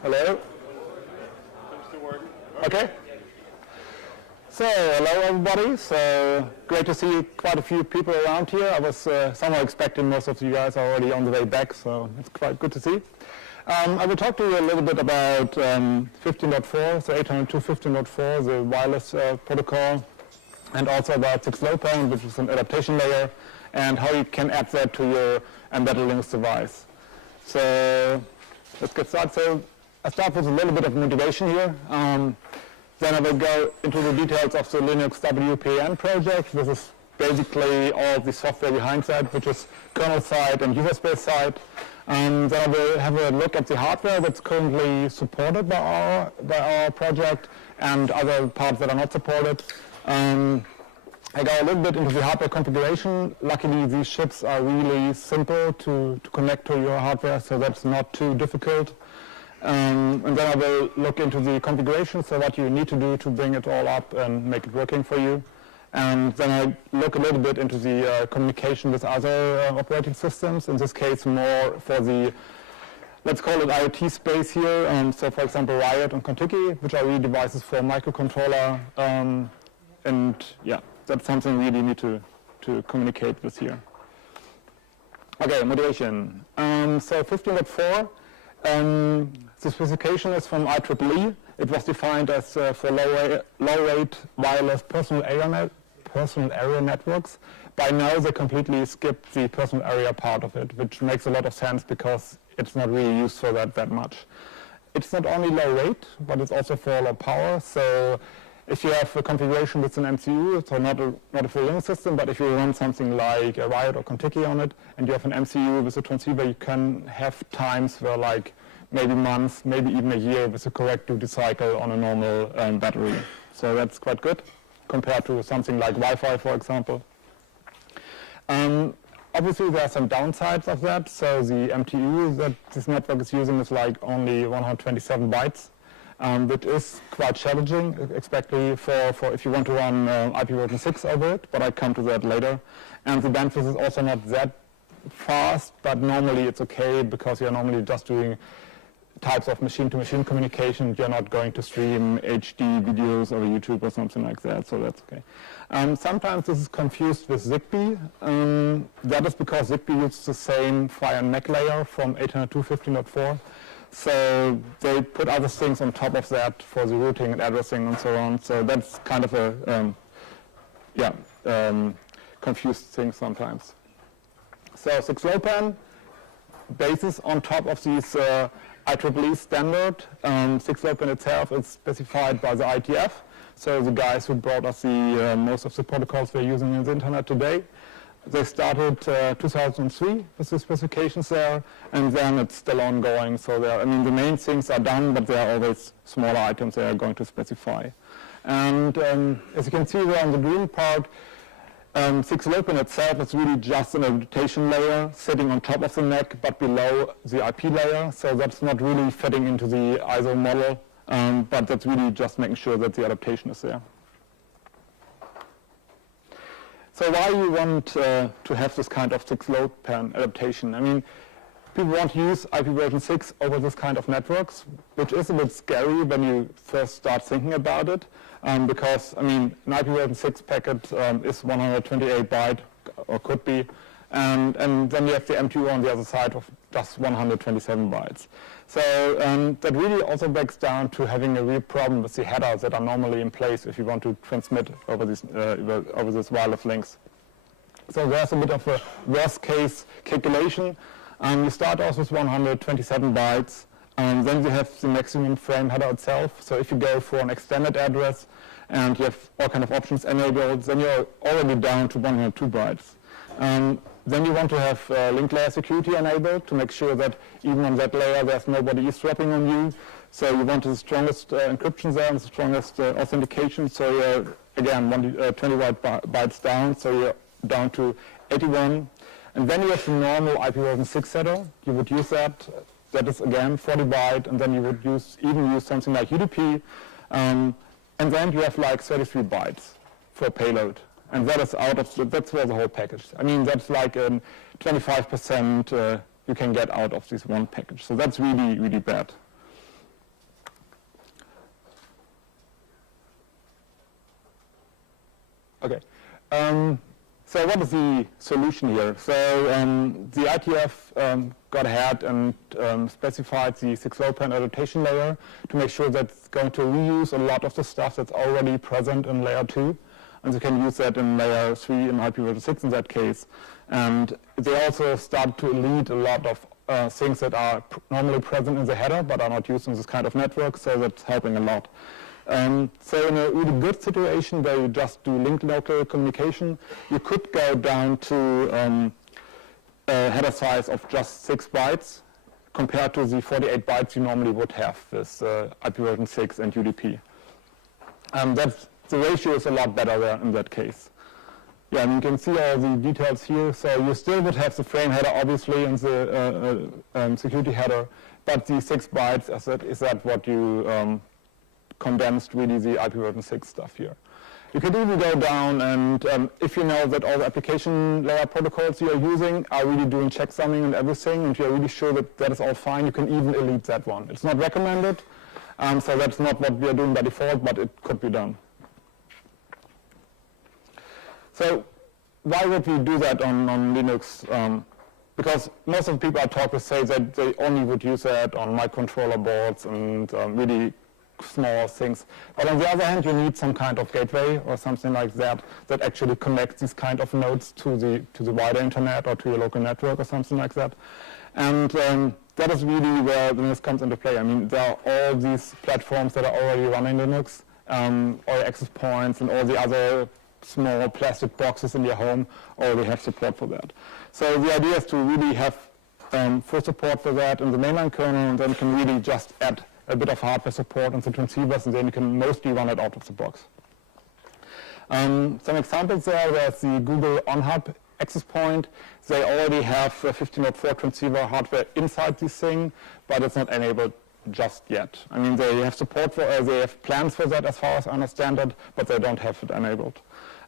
Hello? I'm still working. Okay. So, hello everybody. So, great to see quite a few people around here. I was somehow expecting most of you guys are already on the way back, so it's quite good to see. I will talk to you a little bit about 15.4, so 802.15.4, the wireless protocol, and also about 6LoWPAN, which is an adaptation layer, and how you can add that to your embedded Linux device. So, let's get started. So, I start with a little bit of motivation here. Then I will go into the details of the Linux WPAN project. This is basically all the software behind that, which is kernel side and user space side. Then I will have a look at the hardware that's currently supported by our project and other parts that are not supported. I go a little bit into the hardware configuration. Luckily, these chips are really simple to connect to your hardware, so that's not too difficult. And then I will look into the configuration, so what you need to do to bring it all up and make it working for you. And then I look a little bit into the communication with other operating systems, in this case more for the, let's call it IoT space here. So for example, Riot and Contiki, which are really devices for microcontroller. And yeah, that's something we really need to communicate with here. Okay, motivation. So 15.4. The specification is from IEEE. It was defined as for low-rate wireless personal area networks. By now, they completely skipped the personal area part of it, which makes a lot of sense because it's not really used for that much. It's not only low rate, but it's also for low power. So if you have a configuration with an MCU, so not a full Linux system, but if you run something like a Riot or Contiki on it, and you have an MCU with a transceiver, you can have times where like maybe months, maybe even a year with a correct duty cycle on a normal battery. So that's quite good compared to something like Wi-Fi, for example. Obviously, there are some downsides of that. So the MTU that this network is using is like only 127 bytes. Which is quite challenging, especially for if you want to run IP version 6 over it, but I come to that later. And the bandwidth is also not that fast, but normally it's okay because you're normally just doing types of machine-to-machine communication. You're not going to stream HD videos over YouTube or something like that, so that's okay. Sometimes this is confused with ZigBee. That is because ZigBee uses the same PHY and MAC layer from 802.15.4. So they put other things on top of that for the routing and addressing and so on. So that's kind of a, confused thing sometimes. So 6LoWPAN, basis on top of these IEEE standard. 6LoWPAN itself is specified by the IETF. So the guys who brought us the most of the protocols we're using in the internet today. They started 2003 with the specifications there, and then it's still ongoing. So the main things are done, but there are always smaller items they are going to specify. And as you can see there on the green part, 6LoWPAN itself is really just an adaptation layer sitting on top of the NAC, but below the IP layer. So that's not really fitting into the ISO model, but that's really just making sure that the adaptation is there. So why you want to have this kind of 6LoWPAN adaptation? I mean, people want to use IP version 6 over this kind of networks, which is a bit scary when you first start thinking about it, because, an IP version 6 packet is 128 byte, or could be, and then you have the MTU on the other side of just 127 bytes. So that really also backs down to having a real problem with the headers that are normally in place if you want to transmit over these wireless links. So there's a bit of a worst case calculation. You start off with 127 bytes, and then you have the maximum frame header itself. So if you go for an extended address and you have all kind of options enabled, then you're already down to 102 bytes. Then you want to have link layer security enabled to make sure that even on that layer there's nobody eavesdropping on you. So you want the strongest encryption there and the strongest authentication. So you're, again, 20 bytes down, so you're down to 81. And then you have the normal IP version 6 header. You would use that. That is, again, 40 byte, and then you would even use something like UDP. And then you have like 33 bytes for payload. And that is that's for the whole package. That's like 25% you can get out of this one package. So that's really, really bad. Okay. So what is the solution here? So the ITF got ahead and specified the 6LoWPAN adaptation layer to make sure that it's going to reuse a lot of the stuff that's already present in layer 2. And you can use that in layer 3 in IPv6 in that case. And they also start to delete a lot of things that are normally present in the header but are not used in this kind of network, so that's helping a lot. So in a really good situation where you just do linked local communication, you could go down to a header size of just 6 bytes compared to the 48 bytes you normally would have with IPv6 and UDP. The ratio is a lot better there in that case. Yeah, and you can see all the details here. So you still would have the frame header, obviously, in the security header, but the 6 bytes, is that what you condensed really the IPv6 stuff here. You could even go down and if you know that all the application layer protocols you are using are really doing checksumming and everything, and you're really sure that that is all fine, you can even delete that one. It's not recommended, so that's not what we are doing by default, but it could be done. So why would we do that on Linux? Because most of the people I talk with say that they only would use that on microcontroller boards and really small things. But on the other hand, you need some kind of gateway or something like that that actually connects these kind of nodes to the wider internet or to your local network or something like that. And that is really where Linux comes into play. I mean, there are all these platforms that are already running Linux, all access points and all the other small plastic boxes in your home already have support for that. So the idea is to really have full support for that in the mainline kernel, and then you can really just add a bit of hardware support on the transceivers, and then you can mostly run it out of the box. Some examples there's the Google OnHub access point. They already have a 15.4 transceiver hardware inside this thing, but it's not enabled just yet. I mean, they have support for, they have plans for that as far as I understand it, but they don't have it enabled.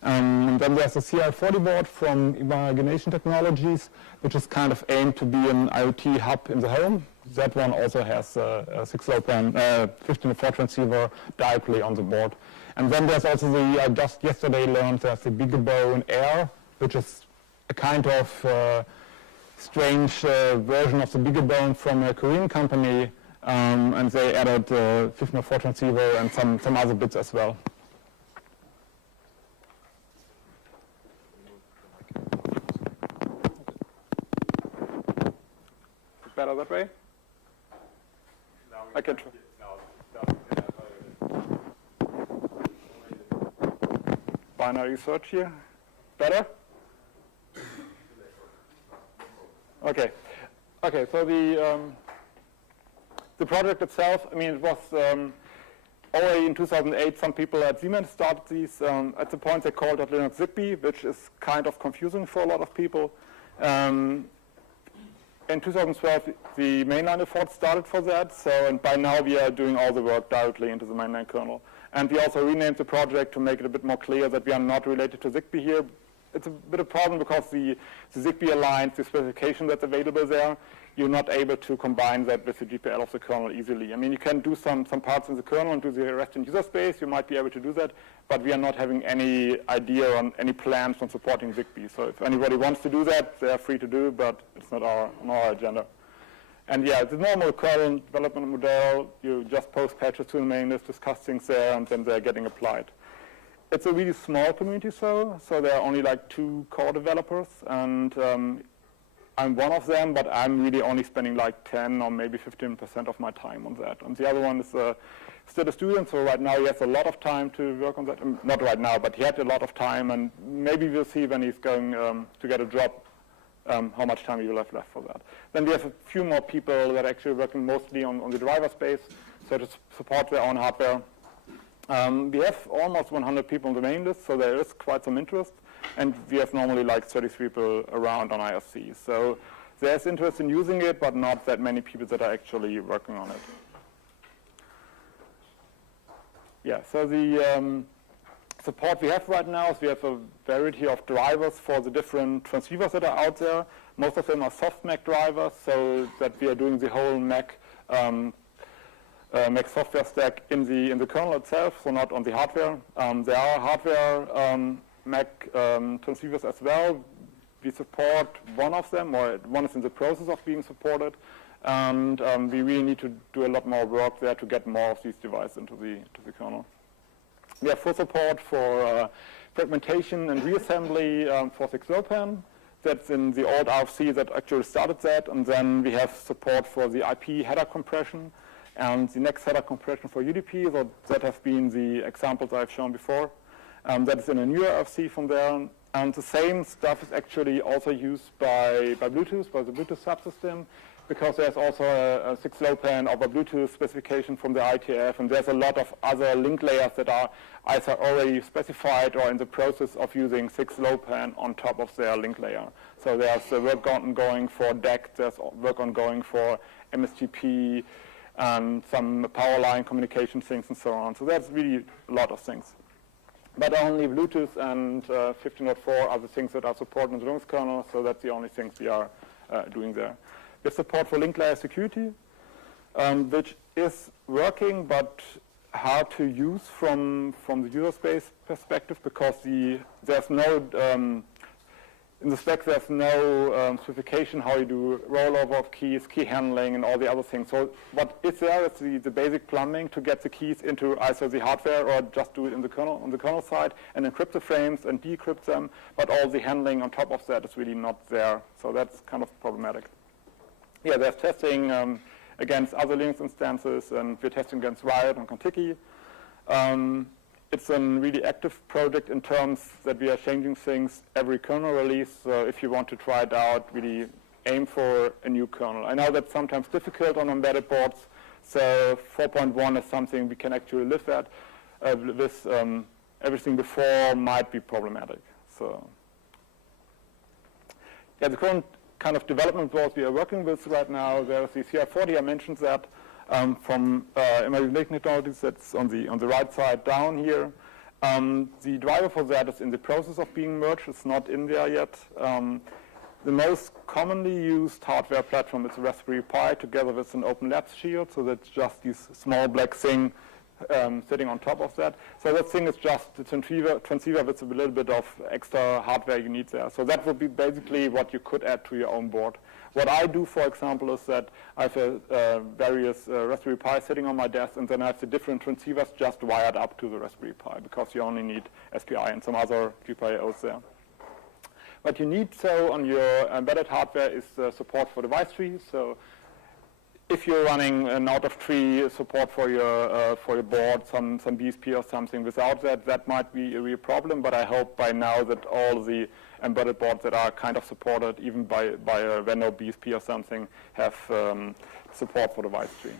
And then there's the CI40 board from Imagination Technologies, which is kind of aimed to be an IoT hub in the home. That one also has a 6LoWPAN 15.4 transceiver directly on the board. And then there's also the, I just yesterday learned there's the BeagleBone Air, which is a kind of strange version of the BeagleBone from a Korean company, and they added 15.4 transceiver and some other bits as well. Better that way? I can try. Binary search here. Better? Okay. Okay, so the project itself, I mean, it was already in 2008, some people at Siemens started these. At the point they called it Linux Zigbee, which is kind of confusing for a lot of people. In 2012, the mainline effort started for that, and by now we are doing all the work directly into the mainline kernel. And we also renamed the project to make it a bit more clear that we are not related to Zigbee here. It's a bit of a problem because the Zigbee Alliance, the specification that's available there, you're not able to combine that with the GPL of the kernel easily. I mean, you can do some parts in the kernel and do the rest in user space. You might be able to do that, but we are not having any idea on any plans on supporting Zigbee. So if anybody wants to do that, they are free to do, but it's not on our agenda. And yeah, the normal kernel development model, you just post patches to the main list, discuss things there, and then they're getting applied. It's a really small community, so there are only like 2 core developers, and I'm one of them, but I'm really only spending like 10 or maybe 15% of my time on that. And the other one is still a student, so right now he has a lot of time to work on that. Not right now, but he had a lot of time, and maybe we'll see when he's going to get a job how much time he will have left for that. Then we have a few more people that are actually working mostly on the driver space, so to support their own hardware. We have almost 100 people on the main list, so there is quite some interest. And we have normally like 33 people around on IRC. So there's interest in using it, but not that many people that are actually working on it. Yeah, so the support we have right now is we have a variety of drivers for the different transceivers that are out there. Most of them are soft Mac drivers, so that we are doing the whole Mac Mac software stack in the kernel itself, so not on the hardware. There are hardware Mac transceivers as well. We support one of them, or one is in the process of being supported, and we really need to do a lot more work there to get more of these devices into the kernel. We have full support for fragmentation and reassembly for 6LoWPAN. That's in the old RFC that actually started that, and then we have support for the IP header compression and the next header compression for UDP. So that have been the examples I've shown before. That is in a newer RFC from there. And the same stuff is actually also used by Bluetooth, by the Bluetooth subsystem, because there's also a 6LoWPAN over Bluetooth specification from the IETF, and there's a lot of other link layers that are either already specified or in the process of using 6LoWPAN on top of their link layer. So there's work ongoing for DAC, there's work ongoing for MSTP, and some power line communication things and so on. So that's really a lot of things. But only Bluetooth and 15.4 are the things that are supported in the Linux kernel, so that's the only things we are doing there. With support for link layer security, which is working but hard to use from the user space perspective, because there's no in the spec there's no specification how you do rollover of keys, key handling, and all the other things. So what is there is the basic plumbing to get the keys into either the hardware or just do it in the kernel, on the kernel side, and encrypt the frames and decrypt them, but all the handling on top of that is really not there. So that's kind of problematic. Yeah, there's testing against other Linux instances, and we're testing against Riot and Contiki. It's a really active project in terms that we are changing things every kernel release. So if you want to try it out, really aim for a new kernel. I know that's sometimes difficult on embedded boards, so 4.1 is something we can actually live at. With everything before might be problematic. So yeah, the current kind of development boards we are working with right now, there's the CR40, I mentioned that. From emerging technologies, that's on the right side down here. The driver for that is in the process of being merged. It's not in there yet. The most commonly used hardware platform is the Raspberry Pi together with an Open Labs shield. So that's just this small black thing sitting on top of that. So that thing is just the transceiver with a little bit of extra hardware you need there. So that would be basically what you could add to your own board. What I do, for example, is that I have various Raspberry Pi sitting on my desk, and then I have the different transceivers just wired up to the Raspberry Pi, because you only need SPI and some other GPIOs there. What you need, so, on your embedded hardware is support for device trees. So if you're running an out-of-tree support for your board, some BSP or something, without that, that might be a real problem. But I hope by now that all the embedded boards that are kind of supported, even by a vendor BSP or something, have support for device tree.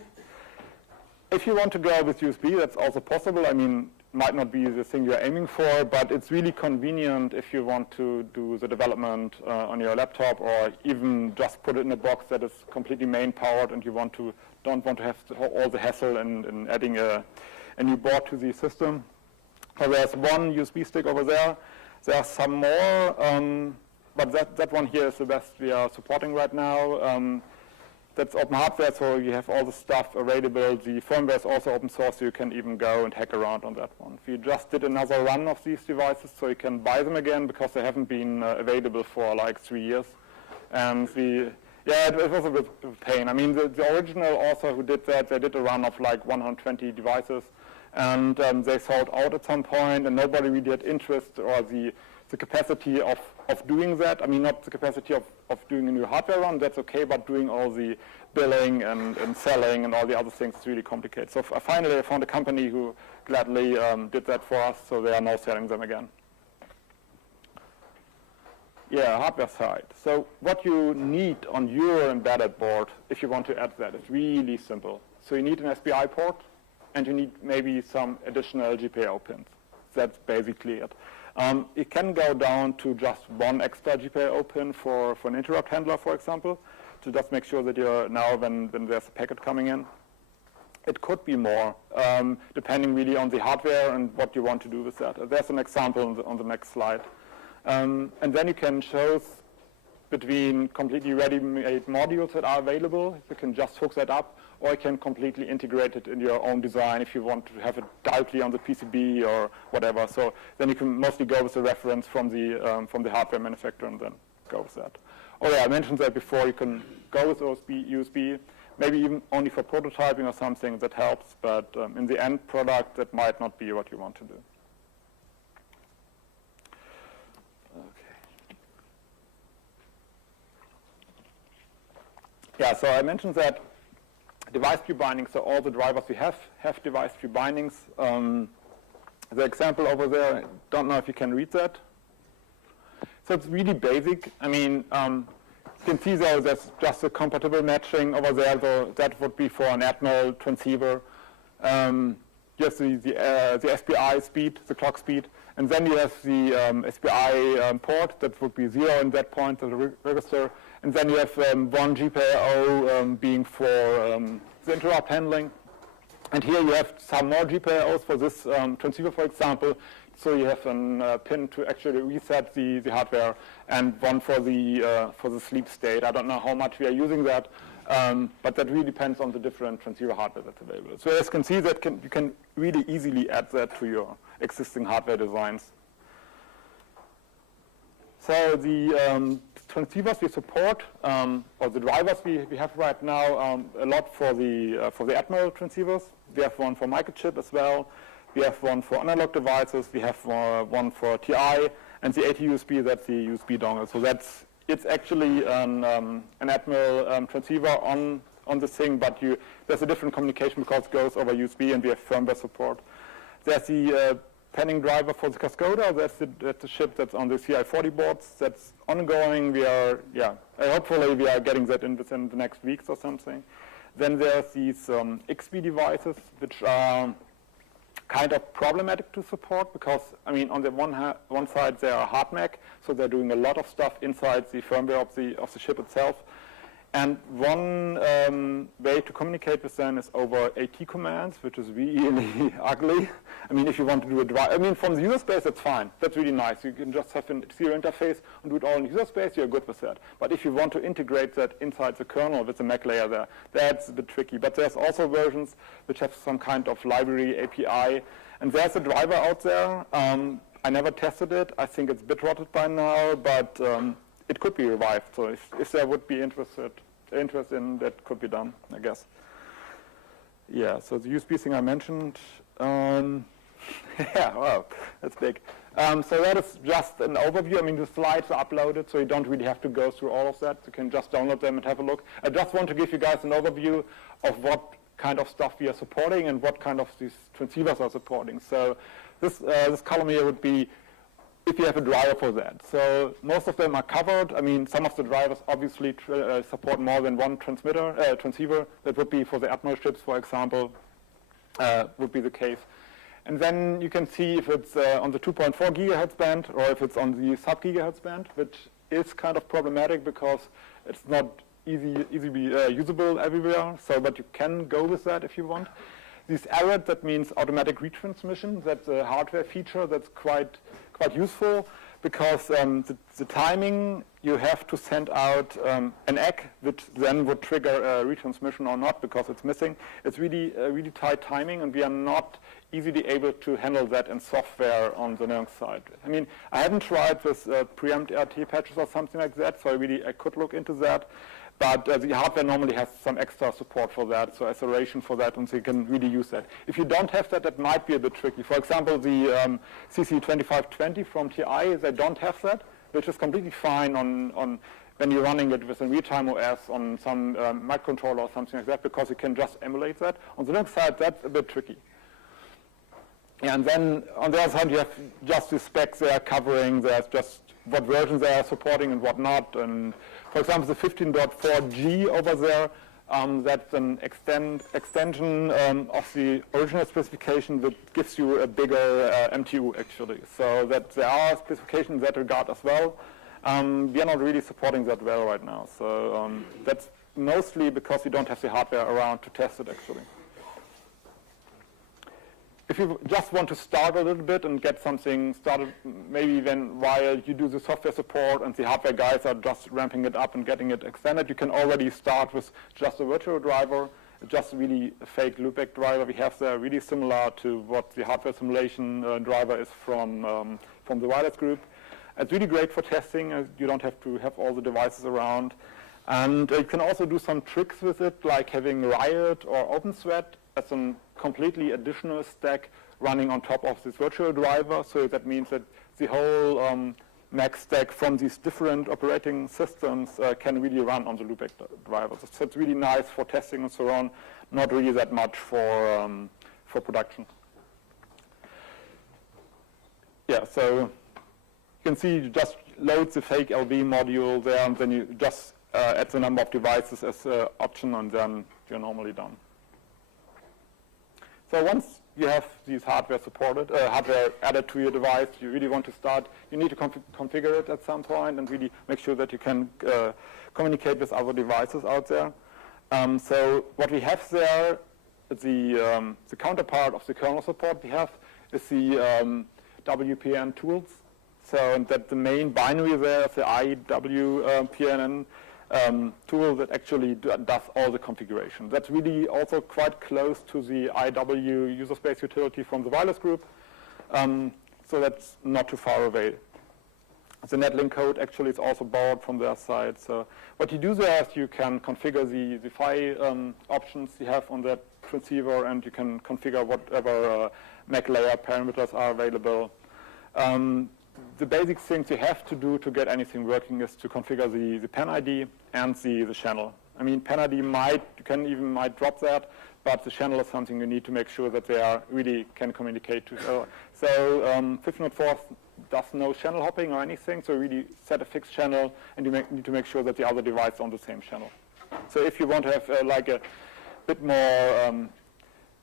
If you want to go with USB, that's also possible. I mean, might not be the thing you're aiming for, but it's really convenient if you want to do the development on your laptop, or even just put it in a box that is completely main powered, and you don't want to have all the hassle in adding a new board to the system. So there's one USB stick over there. There are some more, but that one here is the best we are supporting right now. That's open hardware, so you have all the stuff available. The firmware is also open source, so you can even go and hack around on that one. We just did another run of these devices, so you can buy them again, because they haven't been available for like 3 years. And it was a bit of a pain. I mean, the original author who did that, they did a run of like 120 devices, and they sold out at some point, and nobody really had interest or the capacity of doing that. I mean, not the capacity of doing a new hardware run, that's okay, but doing all the billing and selling and all the other things is really complicated. So finally I found a company who gladly did that for us, so they are now selling them again. Yeah, hardware side. So what you need on your embedded board, if you want to add that, is really simple. So you need an SPI port, and you need maybe some additional GPIO pins. That's basically it. It can go down to just one extra GPIO pin for an interrupt handler, for example, to just make sure that you're now, when there's a packet coming in. It could be more, depending really on the hardware and what you want to do with that. There's an example on the next slide. And then you can choose between completely ready-made modules that are available. You can just hook that up, or you can completely integrate it in your own design if you want to have it directly on the PCB or whatever. So then you can mostly go with the reference from the hardware manufacturer and then go with that. Oh yeah, I mentioned that before. You can go with USB, maybe even only for prototyping or something. That helps, but in the end product, that might not be what you want to do. Yeah, so I mentioned that device tree bindings, so all the drivers we have device tree bindings. The example over there, I don't know if you can read that. So it's really basic. I mean, you can see though there's just a compatible matching over there, so that would be for an Atmel transceiver. You have the SPI speed, the clock speed, and then you have the SPI port, that would be 0 in that point, the register. And then you have one GPIO being for the interrupt handling. And here you have some more GPIOs for this transceiver, for example. So you have a pin to actually reset the hardware, and one for the sleep state. I don't know how much we are using that, but that really depends on the different transceiver hardware that's available. So as you can see, that you can really easily add that to your existing hardware designs. So the transceivers we support, or the drivers we have right now, a lot for the Atmel transceivers. We have one for microchip as well. We have one for analog devices. We have one for TI, and the AT-USB, that's the USB dongle. So it's actually an Atmel transceiver on the thing, but there's a different communication because it goes over USB, and we have firmware support. There's the panning driver for the Cascoda. That's the chip that's on the CI40 boards. That's ongoing. Hopefully we are getting that in within the next weeks or something. Then there's these XP devices, which are kind of problematic to support because, I mean, on the one side they are hard Mac, so they're doing a lot of stuff inside the firmware of the chip itself. And one way to communicate with them is over AT commands, which is really ugly. I mean, if you want to do a drive, I mean, from the user space, that's fine. That's really nice. You can just have a serial interface and do it all in user space. You're good with that. But if you want to integrate that inside the kernel with the Mac layer there, that's a bit tricky. But there's also versions which have some kind of library API. And there's a driver out there. I never tested it. I think it's bit rotted by now, but it could be revived. So if there would be interest in that, could be done, I guess. Yeah, so the USB thing I mentioned. Yeah, wow, that's big. So that is just an overview. I mean, the slides are uploaded, so you don't really have to go through all of that. You can just download them and have a look. I just want to give you guys an overview of what kind of stuff we are supporting and what kind of these transceivers are supporting. So this column here would be if you have a driver for that. So most of them are covered. I mean, some of the drivers obviously support more than one transceiver. That would be for the Atmel chips, for example, would be the case. And then you can see if it's on the 2.4 gigahertz band or if it's on the sub-gigahertz band, which is kind of problematic because it's not easily usable everywhere. So, but you can go with that if you want. This ARRET, that means automatic retransmission. That's a hardware feature that's quite useful because the timing, you have to send out an egg, which then would trigger a retransmission or not because it's missing. It's really tight timing, and we are not easily able to handle that in software on the Linux side. I mean, I haven't tried with preempt RT patches or something like that, so I could look into that. But the hardware normally has some extra support for that, so acceleration for that, and so you can really use that. If you don't have that, that might be a bit tricky. For example, the CC2520 from TI, they don't have that, which is completely fine on when you're running it with a real-time OS on some microcontroller or something like that, because you can just emulate that. On the Linux side, that's a bit tricky. Yeah, and then on the other side, you have just the specs they are covering. There's just what versions they are supporting and what not. And for example, the 15.4G over there, that's an extension of the original specification that gives you a bigger MTU, actually. So that there are specifications in that regard as well. We are not really supporting that well right now. So that's mostly because we don't have the hardware around to test it, actually. if you just want to start a little bit and get something started, maybe then while you do the software support and the hardware guys are just ramping it up and getting it extended, you can already start with just a virtual driver, just really a fake loopback driver we have there, really similar to what the hardware simulation driver is from the wireless group. It's really great for testing, as you don't have to have all the devices around. And you can also do some tricks with it, like having Riot or OpenSweat as a completely additional stack running on top of this virtual driver. So that means that the whole Mac stack from these different operating systems can really run on the loopback driver. So it's really nice for testing and so on, not really that much for production. Yeah, so you can see you just load the fake LV module there, and then you just add the number of devices as an option, and then you're normally done. So once you have these hardware added to your device, you really want to start, you need to configure it at some point and really make sure that you can communicate with other devices out there. So what we have there, the counterpart of the kernel support we have is the WPN tools. So that the main binary there is the IEEE tool that actually does all the configuration. That's really also quite close to the IW user space utility from the wireless group. So that's not too far away. The netlink code actually is also borrowed from their side. So what you do there is you can configure the PHY options you have on that transceiver, and you can configure whatever MAC layer parameters are available. The basic things you have to do to get anything working is to configure the PAN ID and the channel. I mean, PAN ID might drop that, but the channel is something you need to make sure that they really can communicate to. So 6LoWPAN does no channel hopping or anything, so really set a fixed channel, and you need to make sure that the other device is on the same channel. So if you want to have like a bit more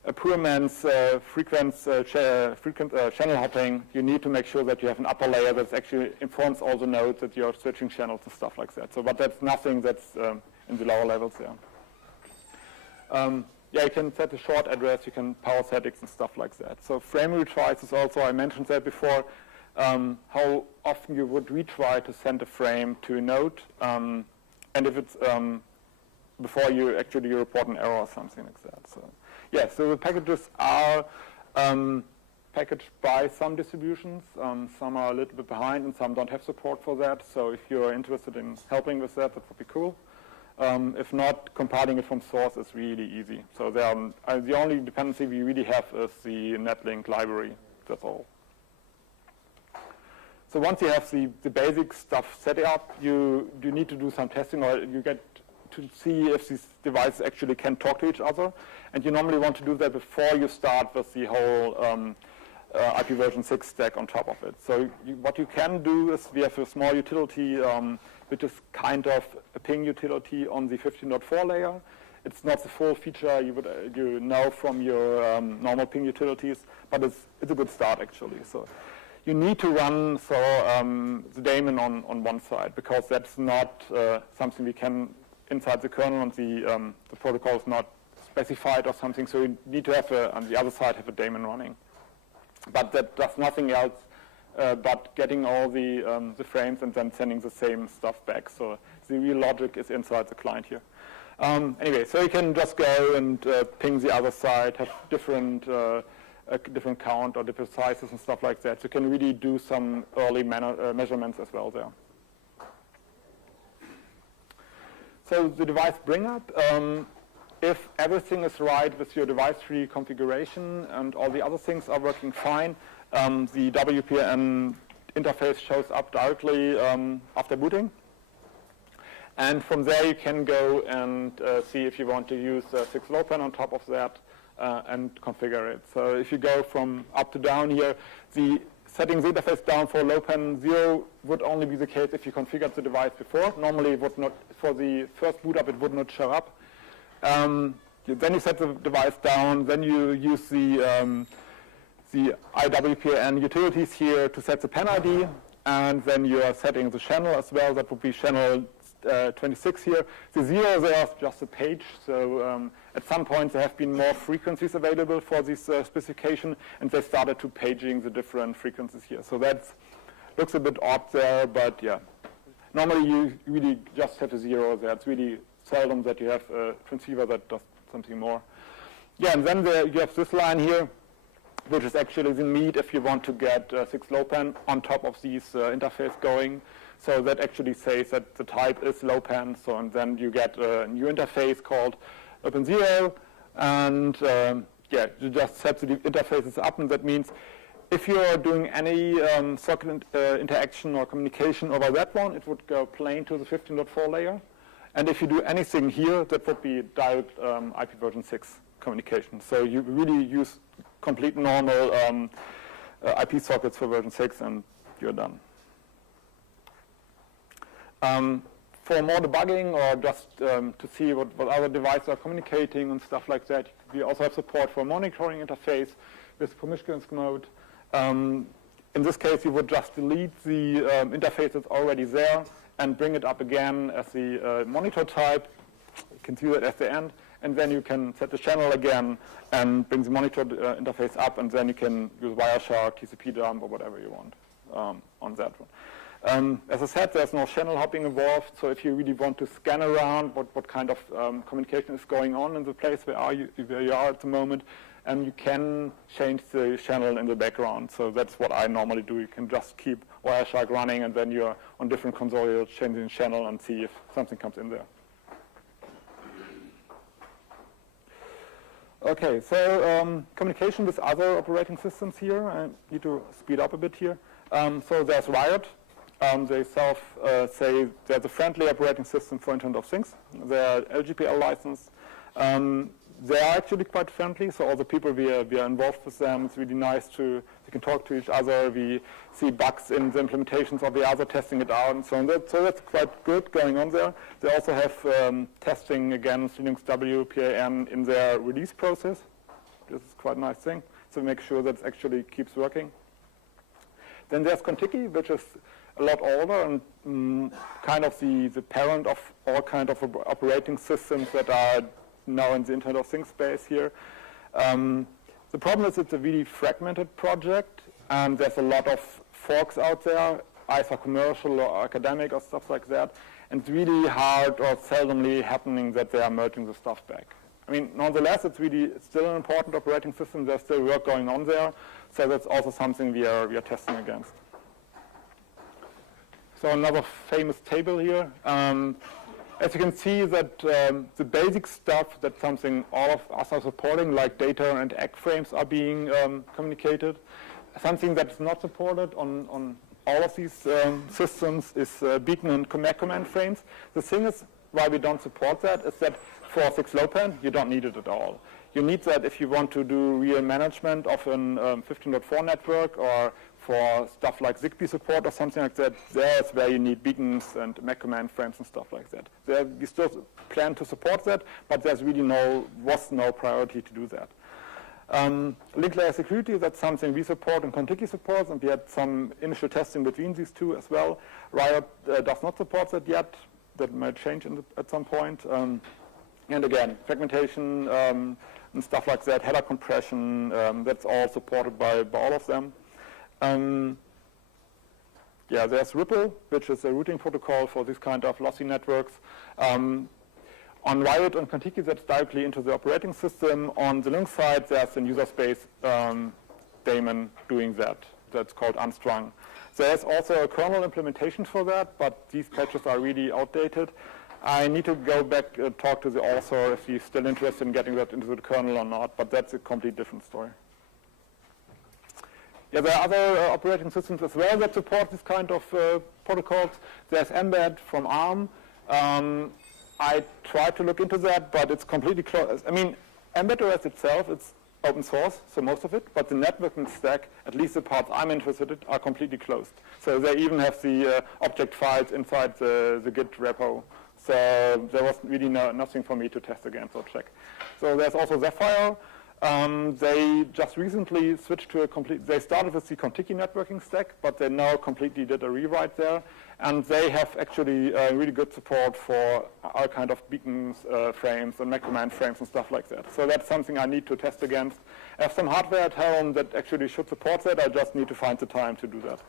a poor man's frequent channel hopping, you need to make sure that you have an upper layer that actually informs all the nodes that you're switching channels and stuff like that. So, but that's nothing that's in the lower levels there. Yeah, you can set a short address, you can power settings and stuff like that. So frame retries is also, I mentioned that before, how often you would retry to send a frame to a node, and if it's before you actually report an error or something like that. So. Yeah, so the packages are packaged by some distributions. Some are a little bit behind, and some don't have support for that. So if you're interested in helping with that, that would be cool. If not, compiling it from source is really easy. So the only dependency we really have is the netlink library. That's all. So once you have the basic stuff set up, you need to do some testing, or you get to see if these devices actually can talk to each other. And you normally want to do that before you start with the whole IP version 6 stack on top of it. So what you can do is we have a small utility which is kind of a ping utility on the 15.4 layer. It's not the full feature you know from your normal ping utilities, but it's a good start actually. So you need to run the daemon on one side, because that's not something we can inside the kernel, and the protocol is not specified or something, so you need to have on the other side have a daemon running. But that does nothing else but getting all the frames and then sending the same stuff back. So the real logic is inside the client here. Anyway, so you can just go and ping the other side, have different count or different sizes and stuff like that. So you can really do some early measurements as well there. So the device bring up, if everything is right with your device tree configuration and all the other things are working fine, the WPN interface shows up directly after booting. And from there you can go and see if you want to use 6LoWPAN on top of that and configure it. So if you go from up to down here, the setting the interface down for LoWPAN 0 would only be the case if you configured the device before. Normally it would not, for the first boot up, it would not show up. Then you set the device down, then you use the IWPN utilities here to set the PAN ID, and then you are setting the channel as well. That would be channel 26 here. The 0 there is just a page, so at some point there have been more frequencies available for this specification, and they started to paging the different frequencies here. So that looks a bit odd there, but yeah. Normally you really just have a 0 there. It's really seldom that you have a transceiver that does something more. Yeah, and then you have this line here, which is actually the need if you want to get 6LoWPAN on top of these interface going. So that actually says that the type is LoWPAN, so and then you get a new interface called LoWPAN0, and yeah, you just set the interfaces up, and that means if you're doing any socket interaction or communication over that one, it would go plain to the 15.4 layer. And if you do anything here, that would be direct IP version 6 communication. So you really use complete normal IP sockets for version 6, and you're done. For more debugging or just to see what other devices are communicating and stuff like that, we also have support for monitoring interface with promiscuous mode. In this case, you would just delete the interface that's already there and bring it up again as the monitor type. You can see that at the end. And then you can set the channel again and bring the monitor interface up, and then you can use Wireshark, TCP dump, or whatever you want on that one. As I said, there's no channel hopping involved, so if you really want to scan around what kind of communication is going on in the place where you are at the moment, you can change the channel in the background. So that's what I normally do. You can just keep Wireshark running, and then you're on different consoles changing the channel and see if something comes in there. Okay, so communication with other operating systems here. I need to speed up a bit here. So there's Riot. They say they're the friendly operating system for Internet of Things. They're LGPL licensed. They are actually quite friendly, so all the people we are involved with them, it's really nice they can talk to each other. We see bugs in the implementations of the other, testing it out, and so on. So that's quite good going on there. They also have testing against Linux WPAN in their release process. This is quite a nice thing, so make sure that it actually keeps working. Then there's Contiki, which is a lot older and kind of the parent of all kind of operating systems that are now in the Internet of Things space here. The problem is it's a really fragmented project, and there's a lot of forks out there, either commercial or academic or stuff like that, and it's really hard or seldomly happening that they are merging the stuff back. I mean, nonetheless, it's still an important operating system. There's still work going on there, so that's also something we are testing against. So another famous table here. As you can see that the basic stuff that all of us are supporting, like data and egg frames, are being communicated. Something that's not supported on all of these systems is beacon and command frames. The thing is, why we don't support that is that for 6LoWPAN, you don't need it at all. You need that if you want to do real management of an 15.4 network, or for stuff like Zigbee support or something like that. There's where you need beacons and command frames and stuff like that. We still plan to support that, but there's really was no priority to do that. Link layer security, that's something we support and Contiki supports, and we had some initial testing between these two as well. Riot does not support that yet. That might change at some point. And again, fragmentation and stuff like that, header compression, that's all supported by all of them. Yeah, there's Ripple, which is a routing protocol for this kind of lossy networks. On Riot and Contiki, that's directly into the operating system. On the Linux side, there's a user space daemon doing that. That's called Unstrung. There's also a kernel implementation for that, but these patches are really outdated. I need to go back and talk to the author if he's still interested in getting that into the kernel or not, but that's a complete different story. Yeah, there are other operating systems as well that support this kind of protocols. There's Mbed from ARM. I tried to look into that, but it's completely closed. I mean, Mbed OS itself, it's open source, so most of it, but the networking stack, at least the parts I'm interested in, are completely closed. So they even have the object files inside the Git repo. So there was really nothing for me to test against or check. So there's also Zephyr. They just recently switched to they started with the Contiki networking stack, but they now completely did a rewrite there. And they have actually really good support for all kind of beacons frames and Mac command frames and stuff like that. So that's something I need to test against. I have some hardware at home that actually should support that. I just need to find the time to do that.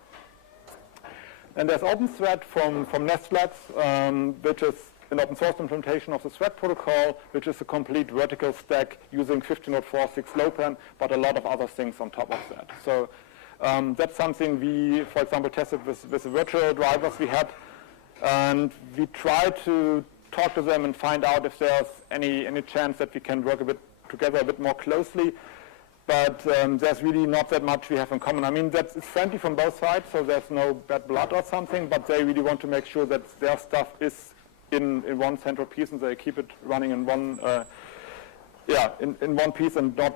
And there's OpenThread from Nest Labs, which is an open source implementation of the thread protocol, which is a complete vertical stack using 15.4 6LoWPAN, but a lot of other things on top of that. So that's something we, for example, tested with the virtual drivers we had, and we tried to talk to them and find out if there's any chance that we can work together a bit more closely. But there's really not that much we have in common. I mean, it's friendly from both sides, so there's no bad blood or something, but they really want to make sure that their stuff is in one central piece, and they keep it running in one, in one piece, and not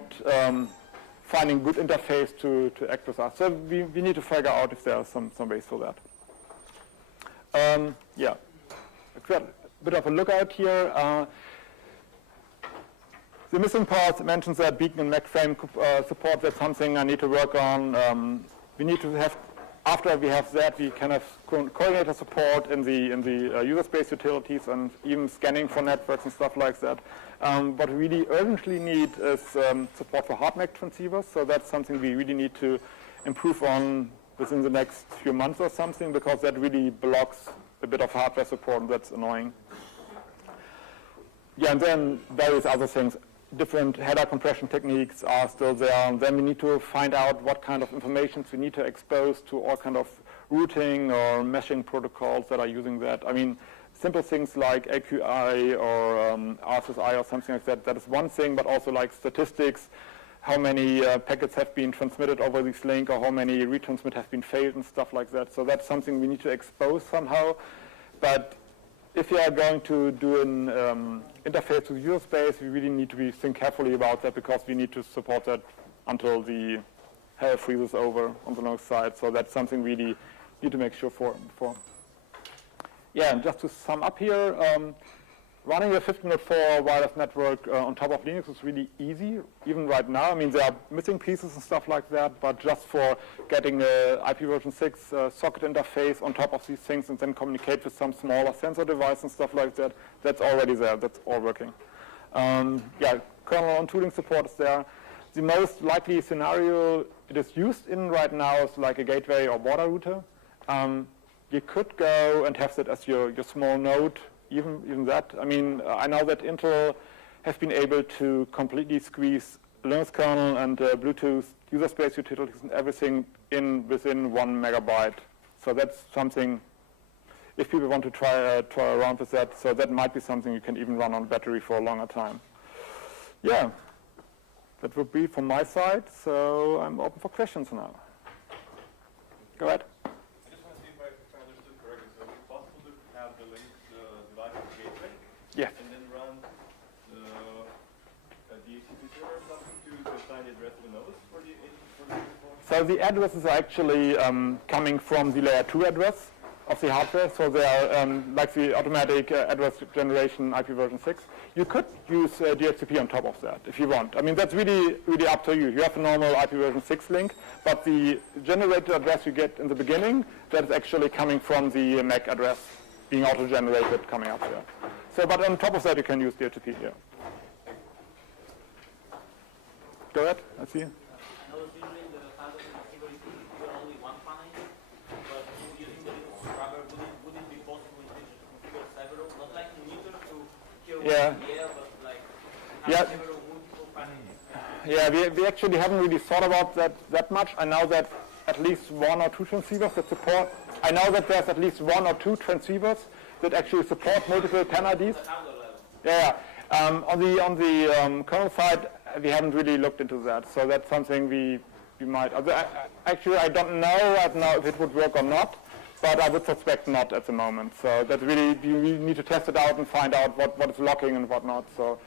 finding good interface to act with us. So we need to figure out if there are some ways for that. A bit of a lookout here. The missing part mentions that beacon and Mac frame support. That's something I need to work on. We need to have, after we have that, we can have coordinator support in the user space utilities and even scanning for networks and stuff like that. What we really urgently need is support for hard Mac transceivers. So that's something we really need to improve on within the next few months or something, because that really blocks a bit of hardware support, and that's annoying. Yeah, and then various other things. Different header compression techniques are still there, and then we need to find out what kind of information we need to expose to all kind of routing or meshing protocols that are using that. I mean, simple things like AQI or RSSI or something like that, that is one thing, but also like statistics, how many packets have been transmitted over this link, or how many retransmit have been failed and stuff like that. So that's something we need to expose somehow. But if we are going to do an interface to the user space, we really need to think carefully about that, because we need to support that until the hell freezes over on the north side. So that's something we really need to make sure for. Yeah, and just to sum up here, running a 15.4 wireless network on top of Linux is really easy, even right now. I mean, there are missing pieces and stuff like that, but just for getting a IP version 6 socket interface on top of these things and then communicate with some smaller sensor device and stuff like that, that's already there. That's all working. Kernel on tooling support is there. The most likely scenario it is used in right now is like a gateway or border router. You could go and have that as your small node. Even that, I mean, I know that Intel has been able to completely squeeze Linux kernel and Bluetooth user space utilities and everything within 1 megabyte. So that's something, if people want to try around with that, so that might be something you can even run on battery for a longer time. Yeah, that would be from my side, so I'm open for questions now. Go ahead. Yes. And then run the DHCP server or something to assign the address to the nodes for the So the addresses are actually coming from the layer 2 address of the hardware. So they are like the automatic address generation IP version 6. You could use DHCP on top of that if you want. I mean, that's really up to you. You have a normal IP version 6 link, but the generated address you get in the beginning, that is actually coming from the MAC address being auto-generated coming up there. So, but on top of that, you can use DHCP here. Go ahead, I see you. I know usually in the kind of configuration, you have only one panel, but using the Linux driver, would it be possible in future to configure several, not like in meter to kill one but like have several multiple panels? Yeah, we actually haven't really thought about that much. I know that at least 1 or 2 transceivers that support. I know that there's at least 1 or 2 transceivers that actually support multiple PAN IDs. Yeah. On the kernel side, we haven't really looked into that. So that's something we might. Actually, I don't know right now if it would work or not, but I would suspect not at the moment. So that really you need to test it out and find out what is locking and what not. So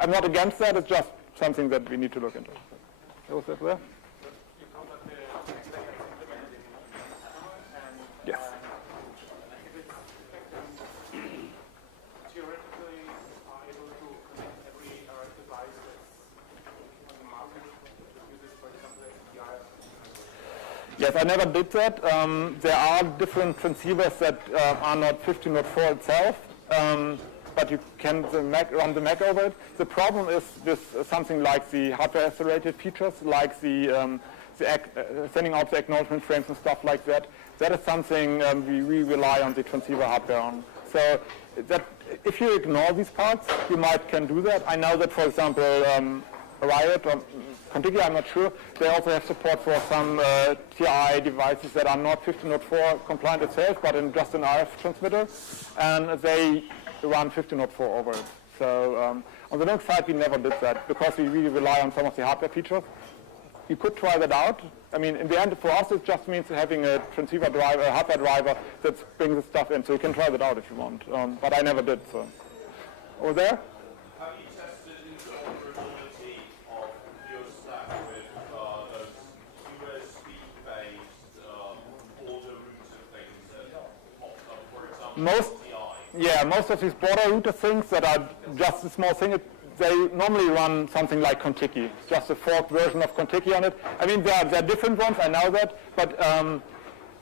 I'm not against that. It's just something that we need to look into. Was that there? Yes. Theoretically, able to connect every device that's on the Yes, I never did that. There are different transceivers that are not 15.4 itself, but you can run the Mac over it. The problem is with something like the hardware-accelerated features, like the sending out the acknowledgement frames and stuff like that. That is something we rely on the transceiver hardware on. So that if you ignore these parts, you can do that. I know that, for example, Riot or Contiki, I'm not sure, they also have support for some TI devices that are not 15.4 compliant itself, but just an RF transmitter, and they run 15.4 over it. So on the Linux side, we never did that because we really rely on some of the hardware features. You could try that out. I mean, in the end, for us, it just means having a transceiver driver, a hardware driver that brings the stuff in. So you can try that out if you want. But I never did. So over there. Have you tested interoperability of your stack with those USB-based border router things that popped up, for example, Most of these border router things that are just a small thing, they normally run something like Contiki, just a forked version of Contiki on it. I mean, there are different ones, I know that, but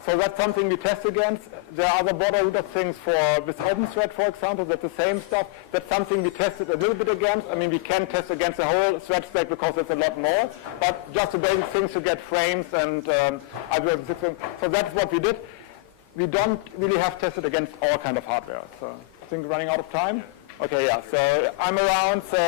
so that's something we test against. There are other border router things with OpenThread, for example, that's the same stuff. That's something we tested a little bit against. I mean, we can test against the whole thread stack because it's a lot more, but just the basic things to get frames and so that's what we did. We don't really have tested against all kind of hardware. So I think running out of time. Okay, yeah. So I'm around. So.